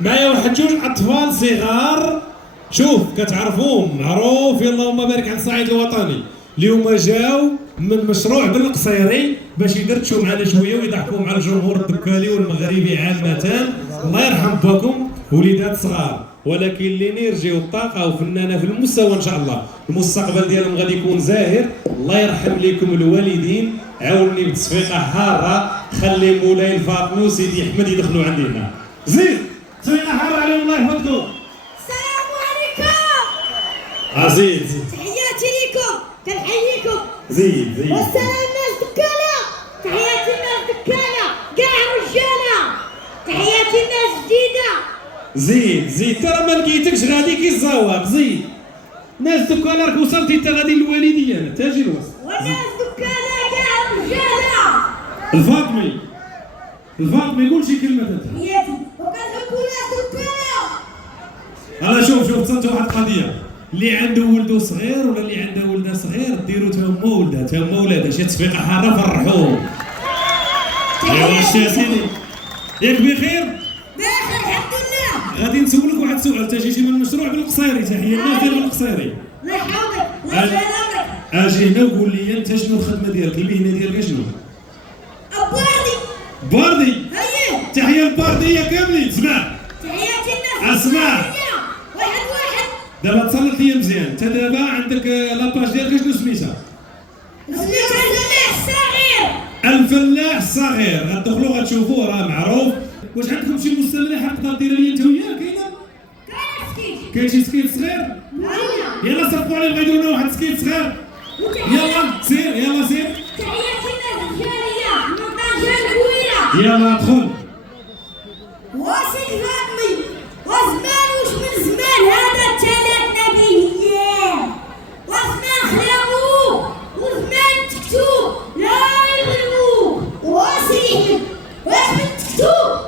معايا واحد جوج اطفال صغار، شوف كتعرفوهم، معروف اللهم بارك على الصعيد الوطني، اليوم جاو من مشروع بالقصيري باش يدردشوا معنا شويه ويضحكوا مع الجمهور الدكالي والمغربي عامه. الله يرحم باكم وليدات صغار، ولكن اللي يرجيو الطاقه وفنانه في المستوى ان شاء الله، المستقبل ديالهم غادي يكون زاهر. الله يرحم لكم الوالدين، عاوني بتصفيقه حاره، خلي مولاي الفاطمي وسيدي احمد يدخلوا عندنا. زيد تصفيقه حاره عليهم الله يحفظكم. السلام عليكم. زيد تحياتي لكم، كنحييكم. زيد والسلام الناس دكانه، تحياتي الناس دكانه، كاع رجاله، تحياتي الناس جديده. زيد ترى ما لقيتكش غادي كيزاوق. زيد ناس دكانه راك وصلتي انت غادي للوالديه تاجي الوسط. والناس دكانه كاع رجاله. الفاطمي قول شي كلمه انت. تحياتي وكنحبوا الناس دكانه. انا شوف تصنتوا واحد القضيه، اللي عنده ولده صغير ولا اللي عنده ولده صغير ديروا تما ولده تما ولادها شي تصفيقه حاره فرحوهم. ايوا يا سيدي ياك بخير؟ بخير الحمد لله. غادي نسولك واحد السؤال، انت جيتي من المشروع بالقصيري، تحيه الناس ديال بالقصيري. الله يحفظك، الله يسهل امرك. اجي هنا وقول لي انت شنو الخدمه ديالك، المهنه ديالك شنو؟ باردي. هيا تحيه البارديه كاملين. اسمع تحياتي الناس. اسمع واحد دابا تصلت لي مزيان، انت دابا عندك لاباج ديالك شنو سميتها؟ سميتها الفلاح الصغير. الفلاح الصغير، غتدخلوا غتشوفوه راه معروف. واش عندكم شي مستملحه تقدر دير لي انت وياه؟ كاينه؟ كاين شي سكيت صغير؟ يلا صفوا عليه، بغا يديروا لنا واحد سكيت صغير. يلا سير يلا سير. تحياتي الناس الجاريه من طنجة الكويره. يلا ادخل. واسيد فاطمي وزمان وش من زمان هذا تلاتنا بيه، وزمان خلاوه وزمان تكتوب لا يغلبوه. واسيد واش من تكتوب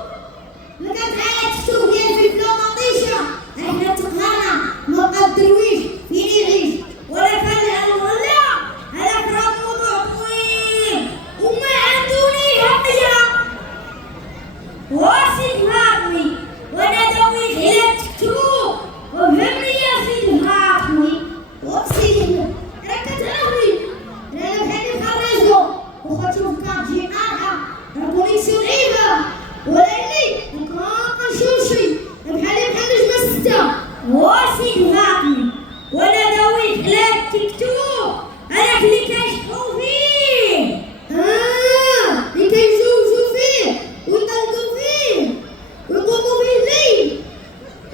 ما كتعيط تكتوب ديال الفلفله ومطيشه، احنا تقهرنا موقع الدرويش فين يعيش ولا كان الغلا. هذاك راه موضوع طويل وما عندوني هديه. واسيد فاطمي وانا دويت على التكتوب وفهمني يا سيدي فاطمي. وسيدي راك كتعرفني انا بحالي بحال الريزو وخاتو في كارجي قارحه راه كونيكسيون عيبه، ولاني كنشوفشي بحالي بحال نجمه سته. وسيدي فاطمي وانا دويت على التكتوب هذاك اللي كيشطحو فيه، اللي كيجوجو فيه ويطلقوا فيه ويقوموا فيه الليل.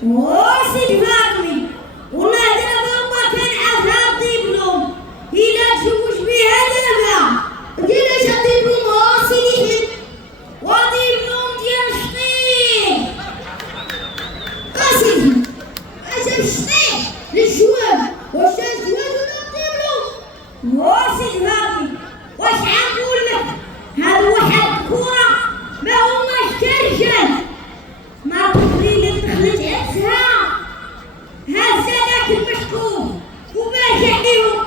وسيدي فاطمي والله دابا ما كان عارفها الدبلوم، إلا تزوج بها دابا دير اش الدبلوم. وسيدي حمد ودبلوم ديال الشطيح. اسيدي اجا الشطيح للجواب، واش الزواج ولا الدبلوم؟ وسيدي فاطمي واش غنقول لك، هاد واحد الكورة ما هماش كرجال، ما طفلي اللي دخلت عكسها هزا داك المشكوك وما جا عليهم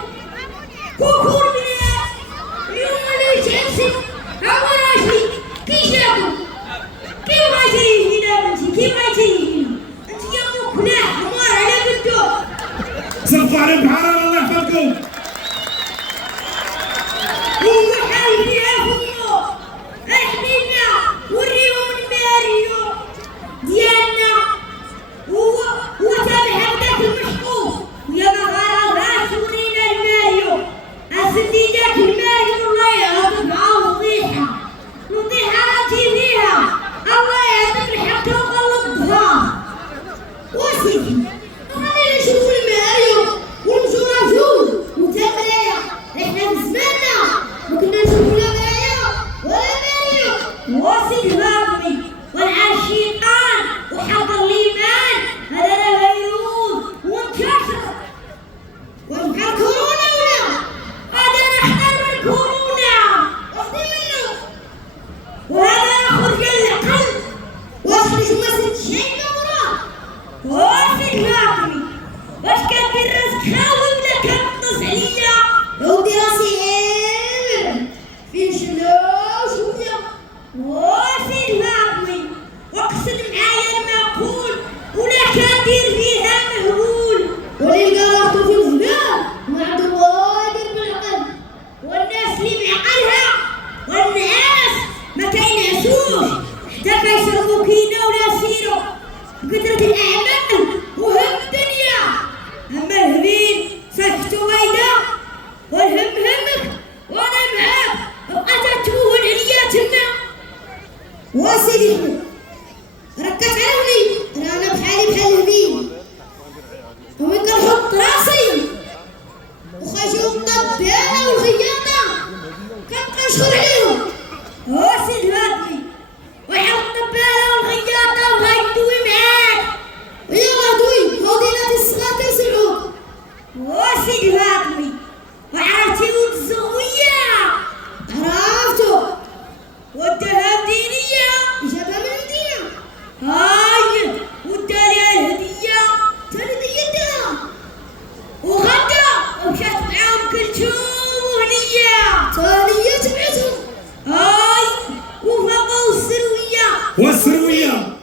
كوكو البنات. اليوم اللي يتعكسي هو راجلي كي جابو كي بغا يجي هنا بنتي، كي بغا يجي هنا انت يا مكلاح حمار على بنتو. صفوا عليه بحراره الله يحفظكم. هو حاول فيها فمو احنا وريهم الماريو ديالنا. هو تابع هداك المشقوق ويا ما غرضهاش ورينا الماريو. اسدي داك الماريو الله يعطيك فضيحه راكي فيها، الله يعطيك الحق وغلطها. وسيدي خلينا نشوفوا الماريو ونمشوا جوج وتمرية، احنا في زماننا ما كنا نشوفوا لا مرايا ولا ماريو. وسيدي فاطمي والعن الشيطان وحضر الايمان هذا راه فيروس وانتشر. واش بحال كورونا ولا هذا راه خطر من كورونا واخدين منه، وهذا راه خرج العقل. واش خرج ما سدش عيننا وراه. وسيدي وكثرة الأعمال وهم الدنيا. أما الهبيل صحته بعيدة والهم همك وأنا معاك بقى تتوه العليا تما. واسيدي ركز على ولي أنا بحالي بحال الهبيل ومن كنحط راسي وخرجوا الطبالة والخياطة كنبقى نشكر عليهم. واسيدي هادي وحط الطبالة والخياطة وغيدوي معاك يلا دوي فضيلة الصغار تيسمعوك. واسيدي هادي وعرفتي ولد الزغوية عرفتو وداها مدينية جابها من المدينة هاي ودالها الهدية تاني ديتها وغدا ومشات معاهم كلثوم وهنية تانية تبعتهم هاي وفاقوا السروية والسرويه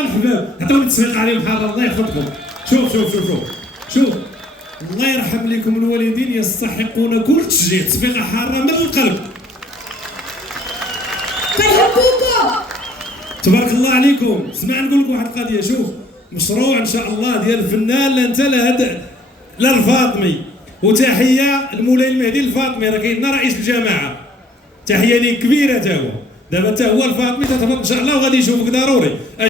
الحباب عطوني تصفيق عليهم حاضر الله يحفظكم. شوف الله يرحم لكم الوالدين يستحقون كل تشجيع. تصفيقه حاره من القلب. كنحبوكم تبارك الله عليكم. اسمع نقول لكم واحد القضيه. شوف مشروع ان شاء الله ديال الفنان لا انت لا الفاطمي وتحيه المولاي المهدي الفاطمي راه كاين لنا رئيس الجماعه تحيه ليه كبيره تا هو دابا تا هو الفاطمي تتفضل ان شاء الله وغادي يشوفك ضروري.